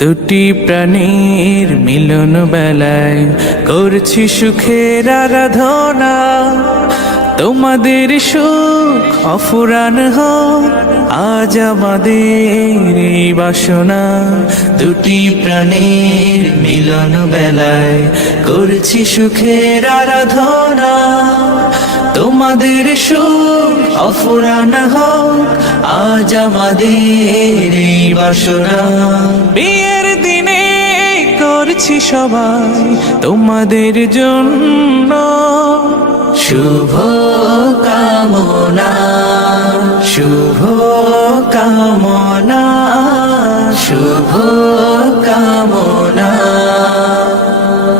দুটি প্রাণীর মিলন বেলায় করছি সুখের আরাধনা। তোমাদের সুখ অফুরান হোক আজ আমাদের এই বাসনা। দুটি প্রাণীর মিলন বেলায় করছি সুখের আরাধনা। তোমাদের সুখ অফুরান হোক আজ আমাদের এই বাসনা। বিয়ের দিনে করছি সবাই তোমাদের জন্য শুভ কামনা, শুভ কামনা, শুভ কামনা।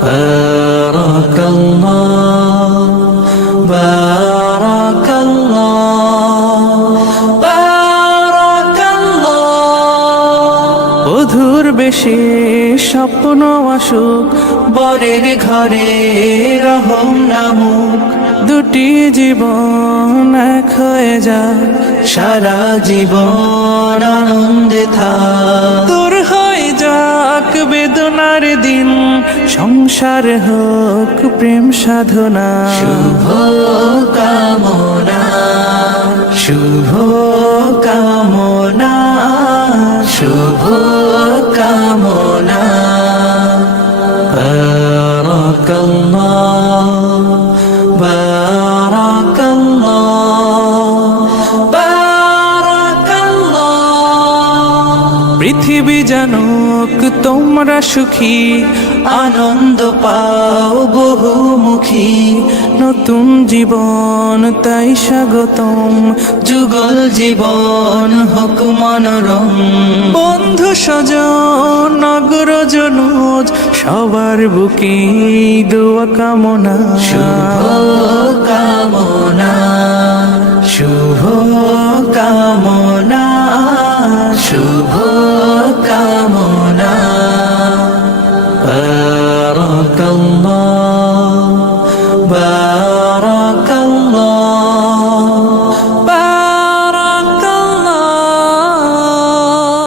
বারাকাল্লাহ, বারাকাল্লাহ, বারাকাল্লাহ। বধুর বেশে স্বপ্ন আসুক বরের ঘরে রহম নামুক। দুটি জীবন এক হয়ে যাক সারা জীবন আনন্দে থাক। দূর হয়ে যাক বেদনার দিন সংসার হোক প্রেম সাধনা। শুভ কামনা, শুভ কামনা, শুভ কামনা। বারাকাল্লাহ, বারাকাল্লাহ, বারাকাল্লাহ। পৃথিবী জানুক তোমরা সুখী আনন্দ পাও বহুমুখী। নতুন জীবন তাই স্বাগতম যুগল জীবন হোক মনোরম। বন্ধু স্বজন নগর জনুজ সবার বুকে দোয়া কামনা। শুভ কামনা, শুভ কামনা, শুভ কামনা।